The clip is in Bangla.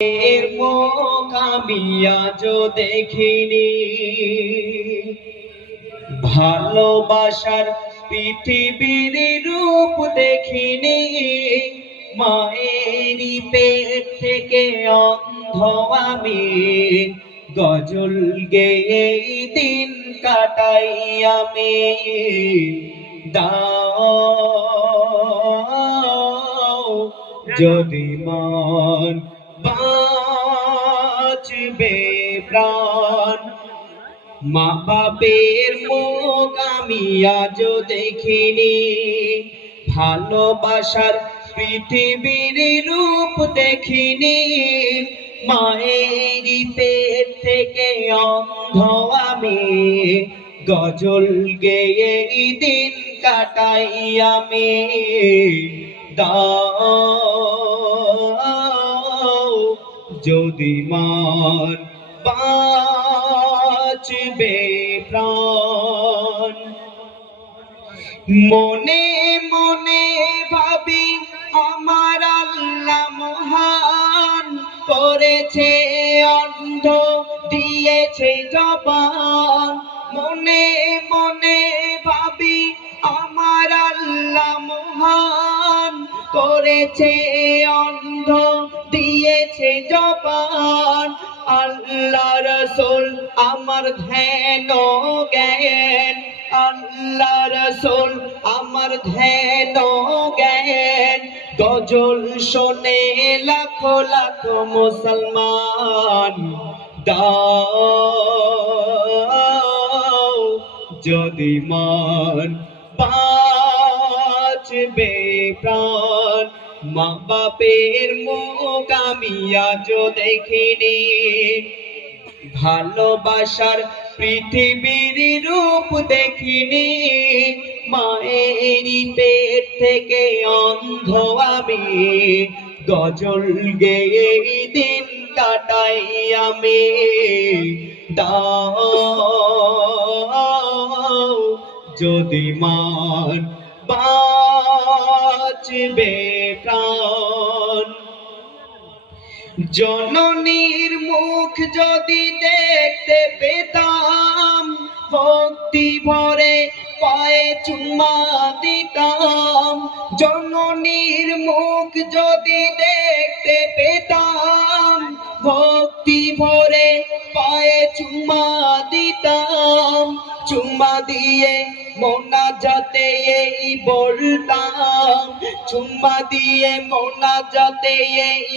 এর মুখ আমি আজও দেখিনি, ভালোবাসার পৃথিবীর রূপ দেখিনি। মায়েরই পেট থেকে অন্ধ আমি, গজল গেয়ে দিন কাটাই আমি। দাও যদি মন বাঁচবে প্রাণ, মা বাপের মুখ আমি আজও দেখিনি, ভালোবাসার পৃথিবীর রূপ দেখিনি। মায়েরই পেট থেকে অন্ধ আমি, গজল গেয়ে দিন কাটাই আমি। দাও যদি মন বাঁচবে প্রাণ। মনে মনে ভাবি আমার আল্লাহ মহান, করেছে অন্ধ দিয়েছে জবান। মনে মনে ভাবি আমার আল্লাহ মহান, করেছে অন্ধ দিয়েছে জবান। আল্লাহ রাসূল আমার ধ্যান ও জ্ঞান, আল্লাহ রাসূল আমার ধ্যান ও জ্ঞান। গজল শোনে লাখো লাখো মুসলমান। দাও যদি মন বাঁচবে প্রাণ, মা বাপের মুখ আমি আজও দেখিনি, ভালোবাসার পৃথিবীর রূপ দেখিনি। মায়েরই পেট থেকে অন্ধ আমি, গজল গেয়ে দিন কাটাই আমি। দাও যদি মন বাঁচবে প্রাণ। জননীর মুখ যদি দেখতে পেতাম, ভক্তি ভরে পায়ে চুম্মা দিতাম। জননীর মুখ যদি দেখতে পেতাম, ভক্তি ভরে পায়ে চুম্মা দিতাম। চুম্মা দিয়ে মোনাজাতে এই বলতাম, চুম্মা দিয়ে মোনাজাতে এই